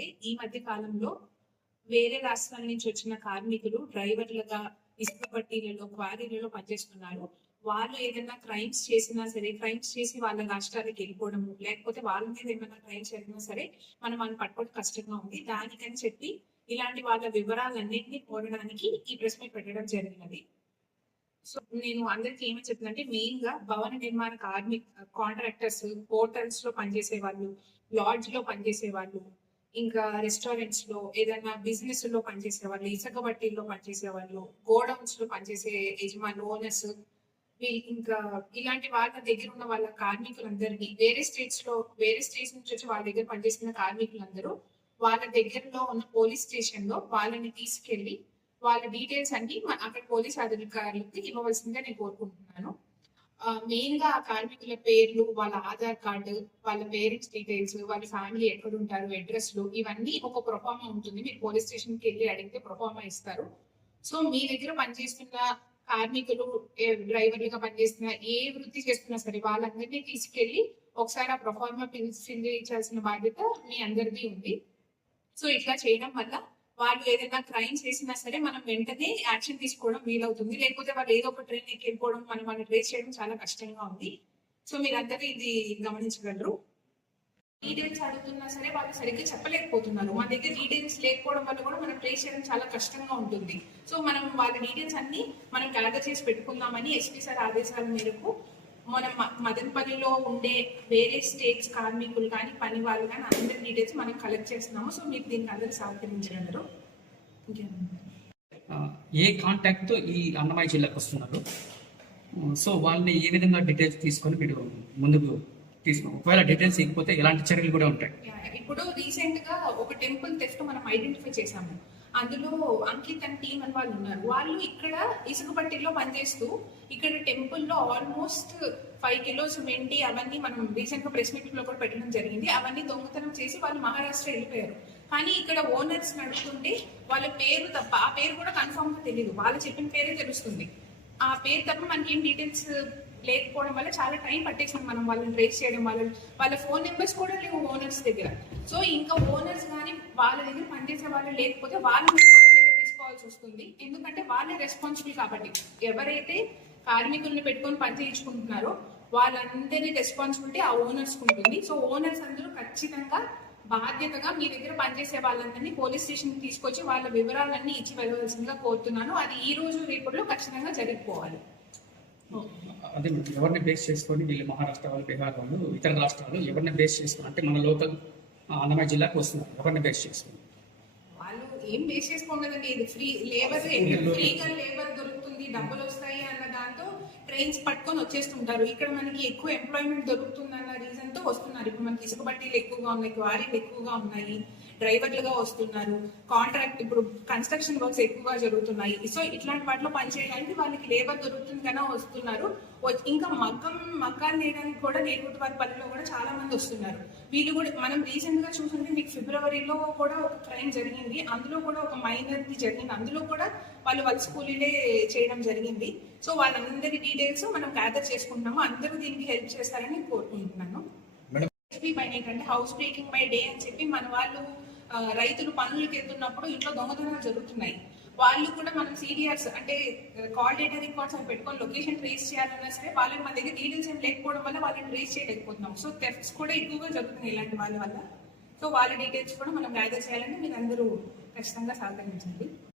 ఏంటంటే ఈ మధ్య కాలంలో వేరే రాష్ట్రాల నుంచి వచ్చిన కార్మికులు డ్రైవర్లుగా ఇసుక పట్టీలలో క్వారీలలో పనిచేస్తున్నారు. వాళ్ళు ఏదైనా క్రైమ్స్ చేసినా సరే, క్రైమ్స్ చేసి వాళ్ళ రాష్ట్రాలకు వెళ్ళిపోవడము, లేకపోతే వాళ్ళ మీద ఏమైనా క్రైమ్స్ జరిగినా సరే మనం పట్టుకోవడం కష్టంగా ఉంది. దానికని చెప్పి ఇలాంటి వాళ్ళ వివరాలన్నింటినీ కోరడానికి ఈ ప్రెస్ మీట్ పెట్టడం జరిగినది. సో నేను అందరికి ఏమని చెప్తుందంటే, మెయిన్ గా భవన నిర్మాణ కాంట్రాక్టర్స్, హోటల్స్ లో పనిచేసే వాళ్ళు, లాడ్జ్ లో పనిచేసే వాళ్ళు, ఇంకా రెస్టారెంట్స్ లో ఏదైనా బిజినెస్ లో పనిచేసే వాళ్ళు, ఇసుక బట్టీల్లో పనిచేసే వాళ్ళు, గోడౌన్స్ లో పనిచేసే యజమానులు, ఓనర్స్, ఇంకా ఇలాంటి వాళ్ళ దగ్గర ఉన్న వాళ్ళ కార్మికులందరినీ వేరే స్టేట్స్ నుంచి వచ్చి వాళ్ళ దగ్గర పనిచేస్తున్న కార్మికులందరూ వాళ్ళ దగ్గరలో ఉన్న పోలీస్ స్టేషన్ లో వాళ్ళని తీసుకెళ్లి వాళ్ళ డీటెయిల్స్ అన్ని అక్కడ పోలీస్ అధికారులకు ఇవ్వవలసిందిగా నేను కోరుకుంటున్నాను. మెయిన్ గా ఆ కార్మికుల పేర్లు, వాళ్ళ ఆధార్ కార్డు, వాళ్ళ పేరెంట్స్ డీటెయిల్స్, వాళ్ళ ఫ్యామిలీ ఎక్కడ ఉంటారు, అడ్రస్లు, ఇవన్నీ ఒక ప్రొఫార్మా ఉంటుంది. మీరు పోలీస్ స్టేషన్ కి వెళ్ళి అడిగితే ప్రొఫార్మా ఇస్తారు. సో మీ దగ్గర పనిచేస్తున్న కార్మికులు, డ్రైవర్లుగా పనిచేస్తున్న, ఏ వృత్తి చేస్తున్నా సరే వాళ్ళందరినీ తీసుకెళ్లి ఒకసారి ఆ ప్రొఫార్మా ఫిల్ చేయాల్సిన బాధ్యత మీ అందరిది ఉంది. సో ఇట్లా చేయడం వల్ల వాళ్ళు ఏదైనా క్రైమ్ చేసినా సరే మనం వెంటనే యాక్షన్ తీసుకోవడం వీలవుతుంది. లేకపోతే వాళ్ళు ఏదో ఒక ట్రైన్ ఎక్కిపోవడం, మనం వాళ్ళని ట్రేస్ చేయడం చాలా కష్టంగా ఉంది. సో మీరందరూ ఇది గమనించగలరు. డీటెయిల్స్ అడుగుతున్నా సరే వాళ్ళు సరిగ్గా చెప్పలేకపోతున్నారు. మన దగ్గర డీటెయిల్స్ లేకపోవడం వల్ల కూడా మనం ట్రేస్ చేయడం చాలా కష్టంగా ఉంటుంది. సో మనం వాళ్ళ డీటెయిల్స్ అన్ని మనం గ్యాదర్ చేసి పెట్టుకుందామని ఎస్పీ సార్ ఆదేశాల మేరకు మనం మదనపల్లిలో ఉండే వేరే స్టేట్స్ కార్మికులు కానీ, పని వాళ్ళు కానీ అందరి డీటెయిల్స్ మనం కలెక్ట్ చేస్తున్నాము. సో మీరు దీనికి అందరూ సహకరించగలరు. ఏ కాంటాక్ట్ ఈ అన్నమయ్య జిల్లాకు వస్తున్నారు, సో వాళ్ళని ఏ విధంగా డీటెయిల్స్ తీసుకొని మీరు ముందుకు తీసుకున్నాం? ఒకవేళ డీటెయిల్స్ ఇకపోతే ఎలాంటి చర్యలు కూడా ఉంటాయి? ఇప్పుడు రీసెంట్ గా ఒక టెంపుల్ థెఫ్ట్ మనం ఐడెంటిఫై చేసాము. అందులో అంకిత్ అండ్ టీమ్ అని వాళ్ళు ఉన్నారు. వాళ్ళు ఇక్కడ ఇసుక పట్టిలో పనిచేస్తూ ఇక్కడ టెంపుల్ లో ఆల్మోస్ట్ 5 kilos వెండి అవన్నీ మనం రీసెంట్ గా ప్రెస్ మీట్ లో కూడా పెట్టడం జరిగింది. అవన్నీ దొంగతనం చేసి వాళ్ళు మహారాష్ట్ర వెళ్ళిపోయారు. కానీ ఇక్కడ ఓనర్స్ నడుపుతుంటే వాళ్ళ పేరు తప్ప, ఆ పేరు కూడా కన్ఫర్మ్ గా తెలియదు. వాళ్ళు చెప్పిన పేరే తెలుస్తుంది. ఆ పేరు తప్ప మనకి ఏం డీటెయిల్స్ లేకపోవడం వల్ల చాలా టైం పట్టేసింది మనం వాళ్ళని ట్రేస్ చేయడం. వాళ్ళ ఫోన్ నెంబర్స్ కూడా లేవు ఓనర్స్ దగ్గర. సో ఇంకా ఓనర్స్ కానీ వాళ్ళ దగ్గర పనిచేసే వాళ్ళు లేకపోతే వాళ్ళ మీద కూడా చర్య తీసుకోవాల్సి వస్తుంది. ఎందుకంటే వాళ్ళే రెస్పాన్సిబుల్ కాబట్టి. ఎవరైతే కార్మికుల్ని పెట్టుకొని పని చేయించుకుంటున్నారో వాళ్ళందరి రెస్పాన్సిబిలిటీ ఆ ఓనర్స్ ఉంటుంది. సో ఓనర్స్ అందరూ ఖచ్చితంగా బాధ్యతగా మీ దగ్గర పనిచేసే వాళ్ళందరినీ పోలీస్ స్టేషన్ తీసుకొచ్చి వాళ్ళ వివరాలన్నీ ఇచ్చి వెళ్ళవలసిందిగా కోరుతున్నాను. అది ఈ రోజు రేపట్లో ఖచ్చితంగా జరిగిపోవాలి. అదే ఎవరిని బేస్ చేసుకొని వీళ్ళు మహారాష్ట్ర వాళ్ళు, బీహార్ వాళ్ళు, ఇతర రాష్ట్రాలు ఎవరిని బేస్ చేసుకుని అంటే మన లోకల్ అన్నమయ్య జిల్లాకు వస్తున్నారు, ఎవరిని బేస్ చేసుకుని? వాళ్ళు ఏం బేస్ చేసుకోండి కదండి. ఇది ఫ్రీ లేబర్, ఫ్రీగా లేబర్ దొరుకుతుంది, డబ్బులు వస్తాయి అన్న దాంతో ట్రైన్స్ పట్టుకొని వచ్చేస్తుంటారు. ఇక్కడ మనకి ఎక్కువ ఎంప్లాయ్మెంట్ దొరుకుతుంది అన్న రీజన్ తో వస్తున్నారు. ఇప్పుడు మనకి ఇసుక బట్టీలు ఎక్కువగా ఉన్నాయి, క్వారీలు ఎక్కువగా ఉన్నాయి, డ్రైవర్లుగా వస్తున్నారు, కాంట్రాక్ట్ ఇప్పుడు కన్స్ట్రక్షన్ వర్క్స్ ఎక్కువగా జరుగుతున్నాయి. సో ఇట్లాంటి వాటిలో పనిచేయడానికి వాళ్ళకి లేబర్ దొరుకుతుంది కన్నా వస్తున్నారు. ఇంకా మగ్గాలు నేయడానికి కూడా నేర్పువారిపల్లిలో కూడా చాలా మంది వస్తున్నారు. వీళ్ళు కూడా మనం రీసెంట్ గా చూస్తుంటే మీకు ఫిబ్రవరిలో కూడా ఒక క్రైమ్ జరిగింది. అందులో కూడా ఒక మైనర్ది జరిగింది. అందులో కూడా వాళ్ళు వలస కూలీలే చేయడం జరిగింది. సో వాళ్ళందరి డీటెయిల్స్ మనం గ్యాదర్ చేసుకుంటున్నాము. అందరూ దీనికి హెల్ప్ చేస్తారని కోరుకుంటున్నాను. ఏంటంటే హౌస్ బ్రేకింగ్ బై డే అని చెప్పి మన వాళ్ళు రైతులు పనులకు వెళ్తున్నప్పుడు ఇంట్లో దొంగతనాలు జరుగుతున్నాయి. వాళ్ళు కూడా మనం సీరియర్స్ అంటే కాల్ డేటా రికార్డ్స్ అని పెట్టుకొని లొకేషన్ ట్రేస్ చేయాలన్నా సరే వాళ్ళని మన దగ్గర డీటెయిల్స్ ఏం లేకపోవడం వల్ల వాళ్ళని ట్రేస్ చేయలేకపోతున్నాం. సో థెఫ్ట్స్ కూడా ఎక్కువగా జరుగుతున్నాయి ఇలాంటి వాళ్ళ వల్ల. సో వాళ్ళ డీటెయిల్స్ కూడా మనం గ్యాదర్ చేయాలంటే మీరు అందరూ ఖచ్చితంగా సహకరించండి.